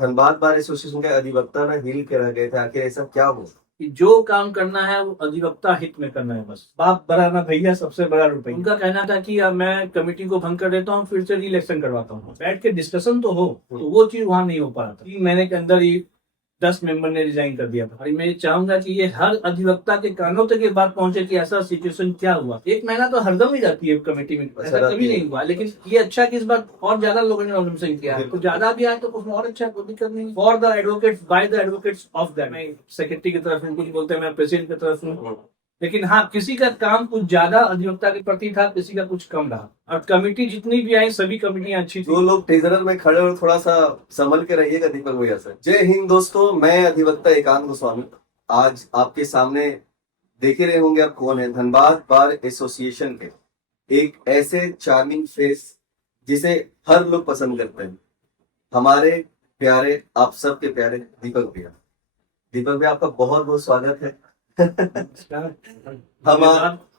Dhanbad bar association के अधिवक्ता ना हिल के रह गए थे, आखिर ऐसा क्या हुआ? कि जो काम करना है वो अधिवक्ता हित में करना है, बस बाप बड़ा ना भैया, सबसे बड़ा रुपया। उनका कहना था कि अब मैं कमेटी को भंग कर देता हूँ, फिर से इलेक्शन करवाता हूँ, बैठ के डिस्कशन तो हो। तो वो चीज वहां नहीं हो पा रहा था। 3 महीने के अंदर ही 10 मेंबर ने रिजाइन कर दिया था। और मैं चाहूंगा कि ये हर अधिवक्ता के कानों तक ये बात पहुंचे कि ऐसा सिचुएशन क्या हुआ। 1 महीना तो हरदम ही जाती है कमेटी में, ऐसा कभी नहीं हुआ। लेकिन ये अच्छा कि इस बार और ज्यादा लोगों ने नॉमिनेशन किया है, तो ज्यादा भी आए तो कुछ और अच्छा, कोई दिक्कत नहीं। For the advocates, by the advocates of that. मैं सेक्रेटरी की तरफ हूँ, कुछ बोलते हैं मैं प्रेसिडेंट की तरफ हूँ। लेकिन हाँ, किसी का काम कुछ ज्यादा अधिवक्ता के प्रति था, किसी का कुछ कम रहा। और कमेटी जितनी भी आई सभी कमेटियां अच्छी थी। जो लोग ट्रेजरर में खड़े हो थोड़ा सा संभल के रहिएगा दीपक भैया से। जय हिंद दोस्तों, मैं अधिवक्ता एकांत गोस्वामी आज आपके सामने देख ही रहे होंगे आप कौन है। धनबाद बार एसोसिएशन के एक ऐसे चार्मिंग फेस जिसे हर लोग पसंद करते हैं, हमारे प्यारे, आप सबके प्यारे दीपक भैया। दीपक भैया, आपका बहुत बहुत स्वागत है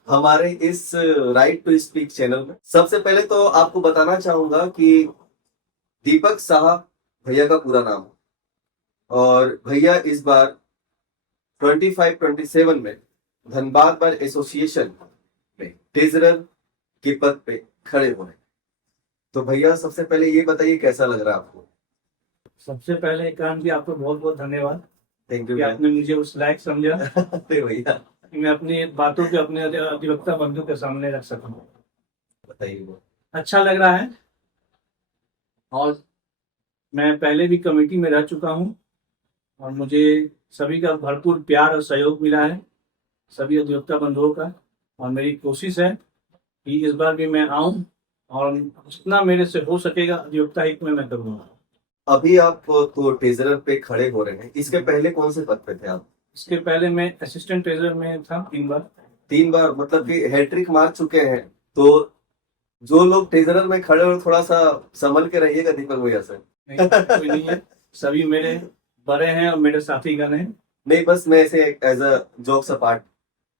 हमारे इस राइट टू स्पीक चैनल में। सबसे पहले तो आपको बताना चाहूंगा कि दीपक साहब भैया का पूरा नाम है, और भैया इस बार 25-27 में धनबाद बार एसोसिएशन में ट्रेजरर के पद पे खड़े हुए। तो भैया सबसे पहले ये बताइए कैसा लग रहा है आपको? सबसे पहले कान भी आपको बहुत बहुत धन्यवाद। थैंक यू कि आपने मुझे उस लायक समझा भैया, कि मैं अपनी बातों को अपने अधिवक्ता बंधु के सामने रख सकूं। बताइए। अच्छा लग रहा है, और मैं पहले भी कमेटी में रह चुका हूं और मुझे सभी का भरपूर प्यार और सहयोग मिला है, सभी अधिवक्ता बंधुओं का। और मेरी कोशिश है कि इस बार भी मैं आऊं और जितना मेरे से हो सकेगा अधिवक्ता हित में मैं करूंगा। अभी आप तो ट्रेजरर पे खड़े हो रहे हैं, इसके पहले कौन से पद पे थे आप? इसके पहले मैं असिस्टेंट ट्रेजरर में था 3 बार। 3 बार, मतलब कि हैट्रिक मार चुके हैं। तो जो लोग ट्रेजरर में खड़े हो थोड़ा सा संभल के रहिएगा दीपक भैया से। कोई नहीं है, सभी मेरे बड़े हैं और मेरे साथीगण हैं। नहीं, बस मैं ऐसे एज अ जोक्स अपार्ट।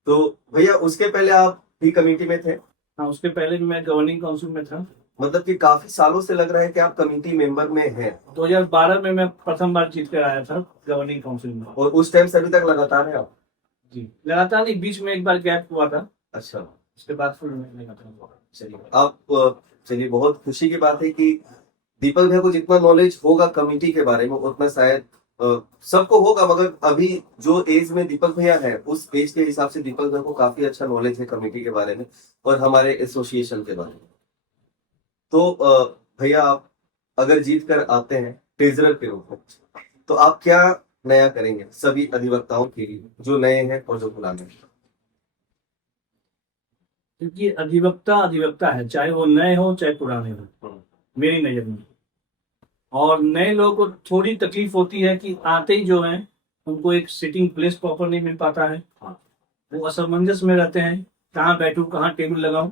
तो भैया उसके पहले आप भी कमेटी में थे? हाँ, उसके पहले भी मैं गवर्निंग काउंसिल में था। मतलब कि काफी सालों से लग रहा है कि आप कमेटी मेंबर में हैं। 2012 में मैं प्रथम बार जीत कर आया था गवर्निंग काउंसिल में। और उस टाइम से अभी तक लगातार है आप? जी, लगातार नहीं, बीच में एक बार गैप हुआ था, अच्छा, उसके बाद फिर मैं लगातार। चलिए आप चलिए, बहुत खुशी की बात है कि दीपक भैया को जितना नॉलेज होगा कमेटी के बारे में उतना शायद सबको होगा, मगर अभी जो एज में दीपक भैया है उस एज के हिसाब से दीपक भैया को काफी अच्छा नॉलेज है कमेटी के बारे में और हमारे एसोसिएशन के बारे में। तो भैया आप अगर जीत कर आते हैं ट्रेजरर के रूप में, तो आप क्या नया करेंगे सभी अधिवक्ताओं के लिए, जो नए हैं और जो पुराने हैं? क्योंकि अधिवक्ता अधिवक्ता है, चाहे वो नए हो चाहे पुराने हो, मेरी नजर में। और नए लोगों को थोड़ी तकलीफ होती है कि आते ही जो है उनको एक सिटिंग प्लेस प्रॉपर नहीं मिल पाता है, वो असमंजस में रहते हैं, कहाँ बैठूं कहाँ टेबल लगाऊं।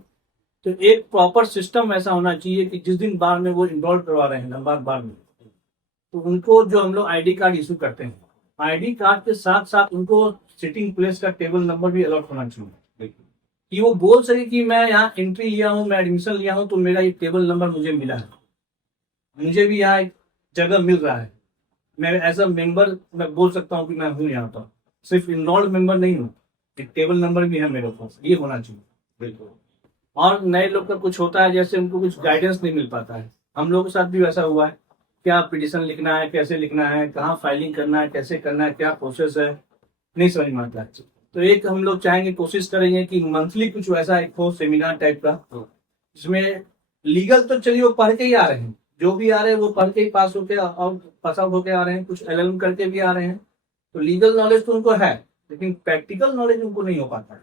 तो एक प्रॉपर सिस्टम ऐसा होना चाहिए कि जिस दिन बार में वो इन्वॉल्व करवा रहे हैं धनबाद बार में, तो उनको जो हम लोग आईडी कार्ड इशू करते हैं, आईडी कार्ड के साथ साथ उनको सिटिंग प्लेस का टेबल नंबर भी अलॉट होना चाहिए, कि वो बोल सके कि मैं यहाँ एंट्री लिया हूँ, मैं एडमिशन लिया हूँ, तो मेरा ये टेबल नंबर मुझे मिला है, मुझे भी यहाँ एक जगह मिल रहा है, मैं एज अ मेंबर मैं बोल सकता हूँ कि मैं हूँ यहाँ पर, सिर्फ इनरोल्ड मेंबर नहीं हूँ, एक टेबल नंबर भी है मेरे पास, ये होना चाहिए। बिल्कुल। और नए लोग का कुछ होता है, जैसे उनको कुछ गाइडेंस नहीं मिल पाता है, हम लोगों के साथ भी वैसा हुआ है, क्या पिटीशन लिखना है, कैसे लिखना है, कहाँ फाइलिंग करना है, कैसे करना है, क्या प्रोसेस है, नहीं समझ में आता है। तो एक हम लोग चाहेंगे, कोशिश करेंगे कि मंथली कुछ वैसा एक हो सेमिनार टाइप का, जिसमें लीगल तो चलिए वो पढ़ के ही आ रहे हैं, जो भी आ रहे हैं वो पढ़ के ही पास होके और पास आउट होके आ रहे हैं, कुछ LLM करके भी आ रहे हैं, तो लीगल नॉलेज तो उनको है, लेकिन प्रैक्टिकल नॉलेज उनको नहीं हो पाता है।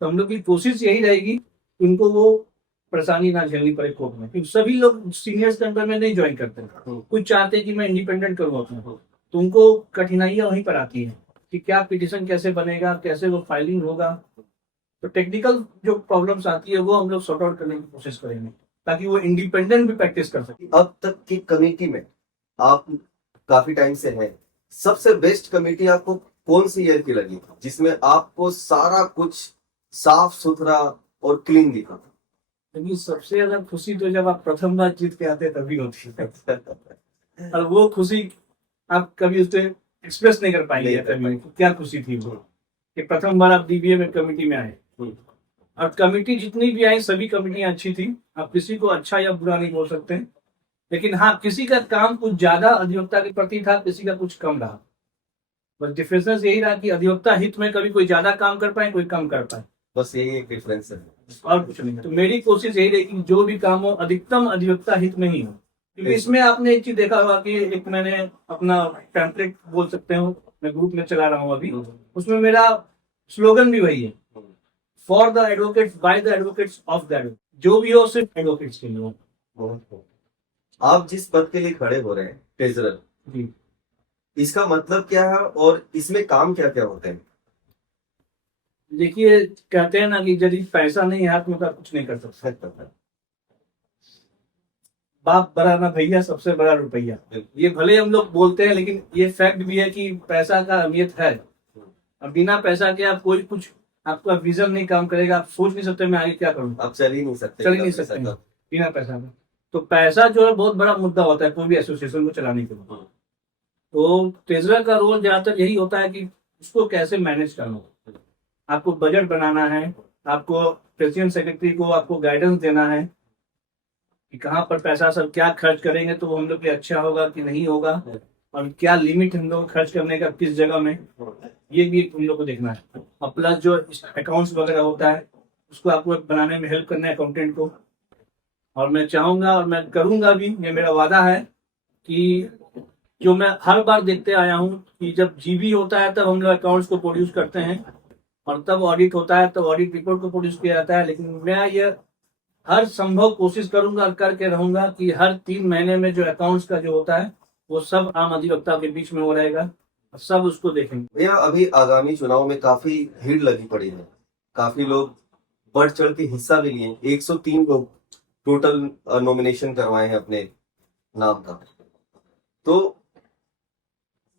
तो हम लोग की कोशिश यही रहेगी उनको वो परेशानी ना झेलनी पड़े कोर्ट में, क्योंकि सभी लोग सीनियर्स के अंडर में नहीं ज्वाइन करते हैं, कुछ चाहते हैं कि मैं इंडिपेंडेंट करूँ अपने को, तो उनको कठिनाइयां वहीं पर आती है कि क्या पिटीशन कैसे बनेगा, कैसे वो फाइलिंग होगा। तो टेक्निकल जो प्रॉब्लम्स आती है वो हम लोग सॉर्ट आउट करने की कोशिश करेंगे, ताकि वो इंडिपेंडेंट भी प्रैक्टिस कर सके। अब तक की कमेटी में आप काफी टाइम से हैं, सबसे बेस्ट कमेटी आपको कौन सी ईयर की लगी जिसमें आपको सारा कुछ साफ सुथरा और क्लीन दिखा? लेकिन सबसे ज्यादा खुशी तो जब आप प्रथम बार जीत के आते तभी होती है। और वो खुशी आप कभी उससे एक्सप्रेस नहीं कर पाएंगे नहीं कर कभी पाएंगे। क्या खुशी थी वो कि प्रथम बार आप डीबीए में कमेटी में आए। और कमेटी जितनी भी आई सभी कमेटियां अच्छी थी, आप किसी को अच्छा या बुरा नहीं बोल सकते, लेकिन हाँ किसी का काम कुछ ज्यादा अधिवक्ता के प्रति था, किसी का कुछ कम रहा। बस डिफरेंस यही रहा कि अधिवक्ता हित में कभी कोई ज्यादा काम कर पाए, कोई कम कर पाए, बस यही एक डिफरेंस है। और कुछ नहीं। तो मेरी कोशिश यही रही कि जो भी काम हो अधिकतम अधिवक्ता हित में ही हो, क्योंकि इसमें आपने एक चीज देखा होगा कि एक मैंने अपना पैम्पलेट बोल सकते हो, मैं ग्रुप में चला रहा हूँ अभी, उसमें मेरा स्लोगन भी वही है, for the advocates by the advocates of the advocate, जो भी हो सिर्फ एडवोकेट्स के लिए हो। बहुत खूब। आप जिस पद के लिए खड़े हो रहे हैं ट्रेजरर, जी इसका मतलब क्या है और इसमें काम क्या क्या होते हैं? देखिए, कहते हैं ना कि यदि पैसा नहीं है हाथ में तो आप कुछ नहीं कर सकते। बाप बड़ा ना भैया, सबसे बड़ा रुपया। ये भले हम लोग बोलते हैं, लेकिन ये फैक्ट भी है कि पैसा का अहमियत है। अब बिना पैसा के आप कोई कुछ, आपका विजन नहीं काम करेगा, आप सोच नहीं सकते मैं आगे क्या करूँ, आप चल ही नहीं सकते, चल ही नहीं सकते हैं बिना पैसा का। तो पैसा जो है बहुत बड़ा मुद्दा होता है कोई भी एसोसिएशन को चलाने के लिए। तो ट्रेजरर का रोल ज्यादातर यही होता है कि उसको कैसे मैनेज करना। आपको बजट बनाना है, आपको प्रेसिडेंट सेक्रेटरी को आपको गाइडेंस देना है कि कहाँ पर पैसा सब क्या खर्च करेंगे तो वो हम लोग के अच्छा होगा कि नहीं होगा, और क्या लिमिट हम लोग खर्च करने का किस जगह में, ये भी हम लोग को देखना है। और प्लस जो अकाउंट्स वगैरह होता है उसको आपको बनाने में हेल्प करना है अकाउंटेंट को। और मैं चाहूंगा और मैं करूंगा भी, ये मेरा वादा है कि जो मैं हर बार देखते आया हूँ कि जब जीबी होता है तब हम लोग अकाउंट्स को प्रोड्यूस करते हैं, और तब ऑडिट होता है तब ऑडिट रिपोर्ट को प्रोड्यूस किया जाता है। लेकिन मैं ये हर संभव कोशिश करूंगा और करके रहूंगा कि हर 3 महीने में जो अकाउंट्स का जो होता है वो सब आम अधिवक्ता के बीच में हो रहेगा, सब उसको देखेंगे। भैया, अभी आगामी चुनाव में काफी भीड़ लगी पड़ी है, काफी लोग बढ़ चढ़ के हिस्सा भी लिए। 103 लोग टोटल नॉमिनेशन करवाए हैं अपने नाम का। तो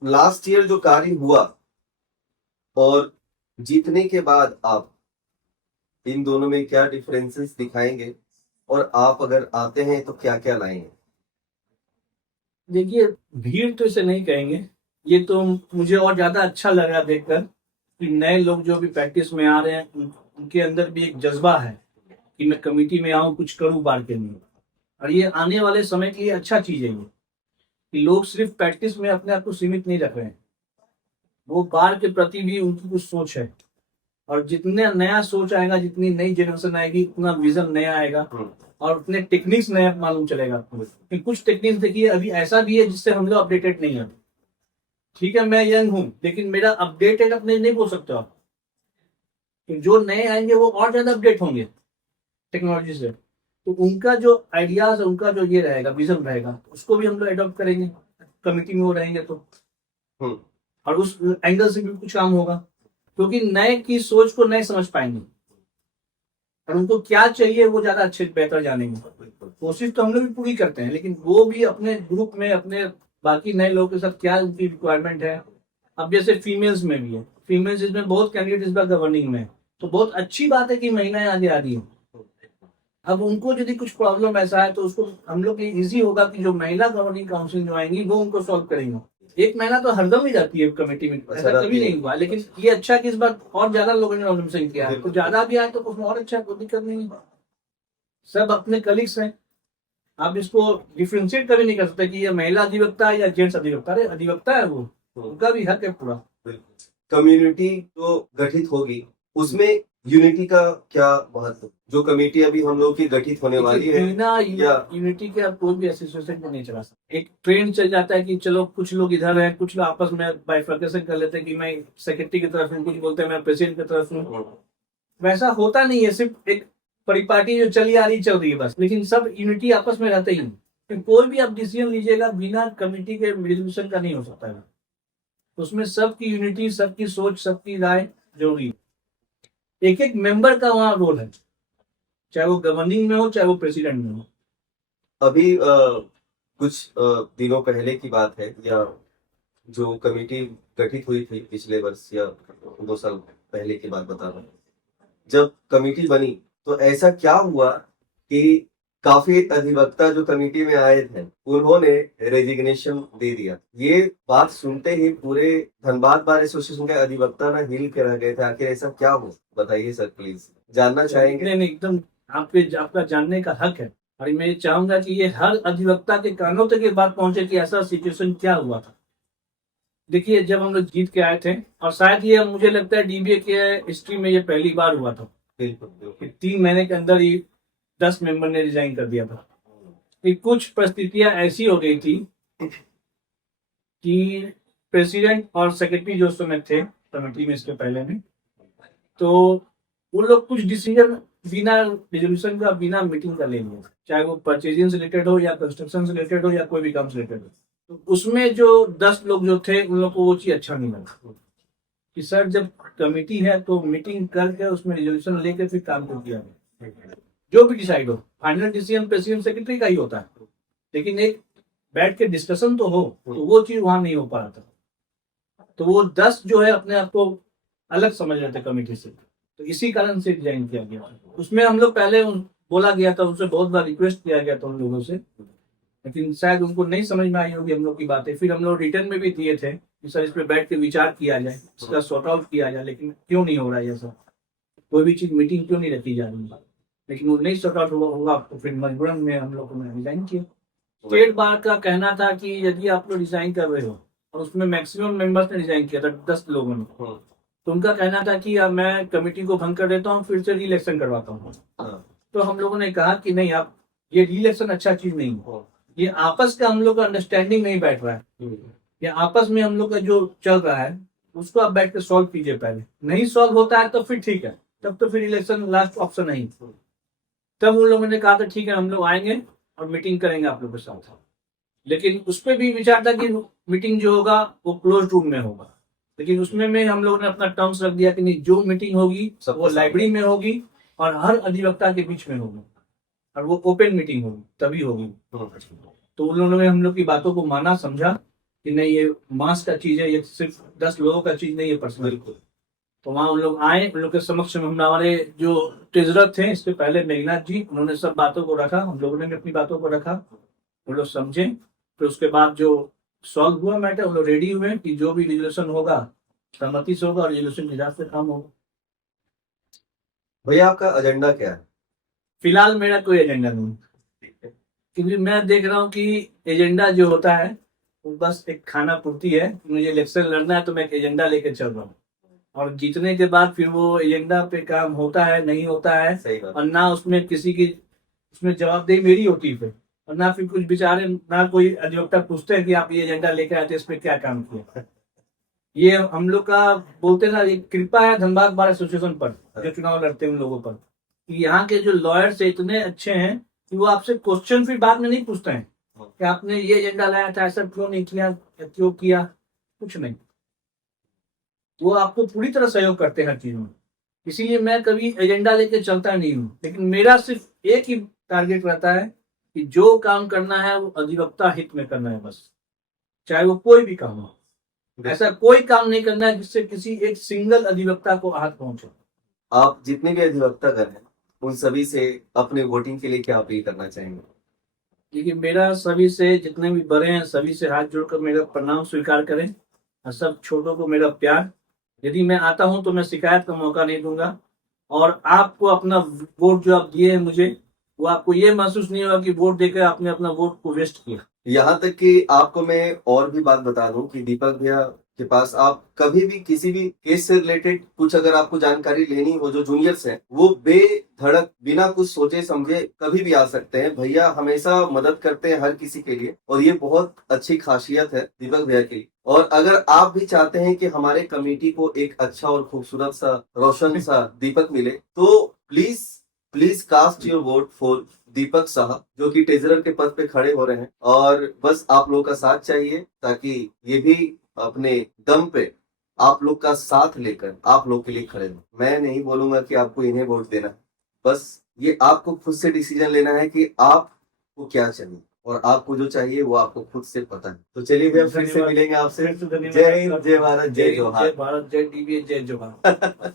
लास्ट ईयर जो कार्य हुआ और जीतने के बाद आप इन दोनों में क्या डिफरेंसेस दिखाएंगे, और आप अगर आते हैं तो क्या क्या लाएंगे? देखिए, भीड़ तो इसे नहीं कहेंगे, ये तो मुझे और ज्यादा अच्छा लग रहा देखकर कि नए लोग जो भी प्रैक्टिस में आ रहे हैं उनके अंदर भी एक जज्बा है कि मैं कमेटी में आऊं, कुछ करूं बार के लिए। और ये आने वाले समय के लिए अच्छा चीज है ये कि लोग सिर्फ प्रैक्टिस में अपने आप को सीमित नहीं रख रहे हैं, वो बार के प्रति भी उनकी कुछ सोच है। और जितने नया सोच आएगा, जितनी नई जनरेशन आएगी, उतना विजन नया आएगा और उतने टेक्निक्स नया मालूम चलेगा आपको। कुछ टेक्निक्स देखिए अभी ऐसा भी है जिससे हम लोग अपडेटेड नहीं है। ठीक है, मैं यंग हूं लेकिन मेरा अपडेटेड अपने नहीं बोल सकते आप, तो जो नए आएंगे वो और ज्यादा अपडेट होंगे टेक्नोलॉजी से। तो उनका जो आइडियाज, उनका जो ये रहेगा विजन रहेगा, उसको भी हम लोग एडॉप्ट करेंगे कमिटी में वो रहेंगे तो। और उस एंगल से भी कुछ काम होगा, क्योंकि नए की सोच को नए समझ पाएंगे और उनको क्या चाहिए वो ज्यादा अच्छे बेहतर जानेंगे। कोशिश तो हम लोग भी पूरी करते हैं, लेकिन वो भी अपने ग्रुप में अपने बाकी नए लोगों के साथ क्या उनकी रिक्वायरमेंट है। अब जैसे फीमेल्स में भी है, फीमेल्स इसमें बहुत कैंडिडेट इस बार गवर्निंग में, तो बहुत अच्छी बात है कि महिलाएं आगे आ रही है। अब उनको यदि कुछ प्रॉब्लम ऐसा है तो उसको हम लोग इजी होगा कि जो महिला गवर्निंग काउंसिल जो आएंगी वो उनको सॉल्व करेंगे। एक महिला तो हरदम ही जाती है कमेटी में, ऐसा कभी नहीं हुआ। लेकिन ये अच्छा कि इस बार और ज्यादा लोगों ने नॉमिनेशन किया है, तो ज्यादा भी आए तो कुछ और अच्छा, कोई दिक्कत नहीं है, सब अपने कलीग्स हैं। आप इसको डिफ्रेंशिएट कभी नहीं कर सकते कि ये महिला अधिवक्ता है या जेंट्स अधिवक्ता। अरे अधिवक्ता है वो, उनका भी हक है पूरा। कम्युनिटी जो गठित होगी उसमें यूनिटी का क्या महत्व? जो कमेटी अभी हम लोग की गठित होने वाली है, बिना यूनिटी के आप कोई भी एसोसिएशन को नहीं चला सकते। एक ट्रेंड चल जाता है कि चलो कुछ लोग इधर हैं, कुछ लोग आपस में बाइफर्केशन कर लेते हैं कि मैं सेक्रेटरी की तरफ हूँ, कुछ बोलते हैं मैं प्रेसिडेंट की तरफ हूँ। वैसा होता नहीं है, सिर्फ एक परिपाटी जो चली आ रही चल रही है बस, लेकिन सब यूनिटी आपस में रहते ही हैं। तो कोई भी आप डिसीजन लीजिएगा बिना कमेटी के रेजोल्यूशन का नहीं हो सकता है। उसमें सबकी यूनिटी, सबकी सोच, सबकी राय जरूरी है। एक एक मेंबर का वहाँ रोल है, चाहे वो गवर्निंग में हो चाहे वो प्रेसिडेंट में हो। अभी कुछ दिनों पहले की बात है, या जो कमेटी गठित हुई थी पिछले वर्ष या 2 साल पहले की बात बता रहा हूँ, जब कमेटी बनी तो ऐसा क्या हुआ कि काफी अधिवक्ता जो कमेटी में आए थे उन्होंने रेजिग्नेशन दे दिया। ये बात सुनते ही पूरे धनबाद बार एसोसिएशन के अधिवक्ता ना हिल के रह गए थे। आखिर ऐसा क्या हो, बताइए सर प्लीज, जानना चाहेंगे। नहीं नहीं, एकदम आपका जानने का हक है। और मैं चाहूंगा कि ये हर अधिवक्ता के कानों तक ये बात पहुंचे कि ऐसा सिचुएशन क्या हुआ था। देखिए, जब हम लोग जीत के आए थे, और शायद ये मुझे लगता है डीबीए के हिस्ट्री में ये पहली बार हुआ था बिल्कुल बिल्कुल। कि 3 महीने के अंदर ही 10 मेंबर ने रिजाइन कर दिया था। कि कुछ परिस्थितियां ऐसी हो गई थी कि प्रेसिडेंट और सेक्रेटरी जो उस समय थे कमेटी में, इसके पहले में, तो वो लोग कुछ डिसीजन बिना रिजोल्यूशन का, बिना मीटिंग का ले लिए, चाहे वो परचेजिंग से रिलेटेड हो या कंस्ट्रक्शन से रिलेटेड हो या कोई भी काम से रिलेटेड हो। तो उसमें जो 10 लोग जो थे उन लोग को वो चीज अच्छा नहीं लगा कि सर जब कमेटी है तो मीटिंग करके उसमें रिजोल्यूशन लेकर फिर काम को किया जाए। जो भी डिसाइड हो, फाइनल डिसीजन प्रेसिडेंट सेक्रेटरी का ही होता है, लेकिन एक बैठ के डिस्कशन तो हो, तो वो चीज वहां नहीं हो पा रहा था। तो वो 10 जो है अपने आप को अलग समझ रहे थे कमेटी से, तो इसी कारण से डिजाइन किया गया। उसमें हम लोग पहले बोला गया था, उनसे बहुत बार रिक्वेस्ट किया गया था उन लोगों से, लेकिन शायद उनको नहीं समझ में आई होगी हम लोग की बातें। फिर हम लोग रिटर्न में भी दिए थे कि सर इस पर बैठ के विचार किया जाए, इसका सॉर्ट आउट किया जाए, लेकिन क्यों नहीं हो रहा है ऐसा, कोई भी चीज मीटिंग क्यों नहीं रखी जा रही है। लेकिन वो नहीं सॉर्ट आउट होगा तो फिर मजबूरन में हम लोग ने रिजाइन किया। स्टेट बार का कहना था कि यदि आप लोग रिजाइन कर रहे हो, और उसमें मैक्सिमम मेंबर्स ने रिजाइन किया था 10 लोगों ने, तो उनका कहना था कि अब मैं कमेटी को भंग कर देता हूँ, फिर से री इलेक्शन करवाता हूँ। तो हम लोगों ने कहा कि नहीं, आप ये री इलेक्शन अच्छा चीज नहीं है, ये आपस का हम लोग का अंडरस्टैंडिंग नहीं बैठ रहा है, ये आपस में हम लोग का जो चल रहा है उसको आप बैठ के सॉल्व कीजिए। पहले नहीं सॉल्व होता है तो फिर ठीक है, तब तो फिर इलेक्शन लास्ट ऑप्शन नहीं। तब उन लोगों ने कहा था ठीक है हम लोग आएंगे और मीटिंग करेंगे आप लोगों के साथ, लेकिन उस पर भी विचार था कि मीटिंग जो होगा वो क्लोज रूम में होगा। लेकिन उसमें में हम लोगों ने अपना टर्म्स रख दिया कि नहीं, जो मीटिंग होगी वो लाइब्रेरी में होगी और हर अधिवक्ता के बीच में होगी, और वो ओपन मीटिंग होगी, तभी होगी। तो उन लोगों ने हम लोग की बातों को माना, समझा कि नहीं ये मास का चीज है, ये सिर्फ 10 लोगों का चीज नहीं है पर्सनल। तो वहां उन लोग आए, उन लोग के समक्ष में हमारे जो ट्रेजरर थे इसके पहले मेघनाथ जी, उन्होंने सब बातों को रखा, हम लोगों ने भी अपनी बातों को रखा, वो लोग समझे। फिर उसके बाद जो सॉल्व हुआ मैटर, वो लोग रेडी हुए कि जो भी रिजोल्यूशन होगा सहमति से होगा और रिजोल्यूशन के हिसाब से काम होगा। भैया आपका एजेंडा क्या है? फिलहाल मेरा कोई एजेंडा नहीं, क्योंकि मैं देख रहा हूँ कि एजेंडा जो होता है वो बस एक खाना पूर्ति है। मुझे इलेक्शन लड़ना है तो मैं एक एजेंडा लेकर चल रहा हूँ, और जीतने के बाद फिर वो एजेंडा पे काम होता है नहीं होता है, सही बात। और ना उसमें किसी की उसमें जवाबदेही मेरी होती है, और ना फिर कुछ बेचारे, ना कोई अधिवक्ता पूछते हैं कि आप ये एजेंडा लेकर आए थे, इस पे क्या काम किया। ये हम लोग का बोलते ना, ये कृपा है धनबाद बार एसोसिएशन पर जो चुनाव लड़ते हैं उन लोगों पर, कि यहाँ के जो लॉयर्स इतने अच्छे हैं कि वो आपसे क्वेश्चन फिर बाद में नहीं पूछते हैं कि आपने ये एजेंडा लाया था, ऐसा क्यों नहीं किया, क्यों किया, कुछ नहीं। वो आपको पूरी तरह सहयोग करते हैं हर चीज में। इसीलिए मैं कभी एजेंडा लेके चलता नहीं हूँ, लेकिन मेरा सिर्फ एक ही टारगेट रहता है कि जो काम करना है वो अधिवक्ता हित में करना है बस, चाहे वो कोई भी काम हो। ऐसा कोई काम नहीं करना है जिससे किसी एक सिंगल अधिवक्ता को आहत पहुंचे। आप जितने भी अधिवक्ता गण हैं उन सभी से अपने वोटिंग के लिए क्या अपील करना चाहेंगे? क्योंकि मेरा सभी से, जितने भी बड़े हैं सभी से हाथ जोड़कर मेरा प्रणाम स्वीकार करें, और सब छोटों को मेरा प्यार। यदि मैं आता हूं तो मैं शिकायत का मौका नहीं दूंगा, और आपको अपना वोट जो आप दिए हैं मुझे, वो आपको ये महसूस नहीं होगा कि वोट देकर आपने अपना वोट को वेस्ट किया। यहाँ तक कि आपको मैं और भी बात बता दूं कि दीपक भैया के पास आप कभी भी किसी भी केस से रिलेटेड कुछ अगर आपको जानकारी लेनी हो, जो जूनियर्स हैं वो बेधड़क बिना कुछ सोचे समझे कभी भी आ सकते हैं। भैया हमेशा मदद करते हैं हर किसी के लिए, और ये बहुत अच्छी खासियत है दीपक भैया की। और अगर आप भी चाहते हैं कि हमारे कमेटी को एक अच्छा और खूबसूरत सा रोशन सा दीपक मिले, तो please cast your vote for Deepak sahab, जो कि ट्रेजरर के पद पे खड़े हो रहे हैं। और बस आप लोगों का साथ चाहिए, ताकि ये भी अपने दम पे आप लोग का साथ लेकर आप लोग के लिए खड़े हो। मैं नहीं बोलूंगा कि आपको इन्हें वोट देना, बस ये आपको खुद से डिसीजन लेना है कि आपको क्या चाहिए, और आपको जो चाहिए वो आपको खुद से पता है। तो चलिए भैया फिर से मिलेंगे आपसे। जय हिंद, जय भारत, जय जोहार। जय भारत, जय डीबीए, जय जोहार।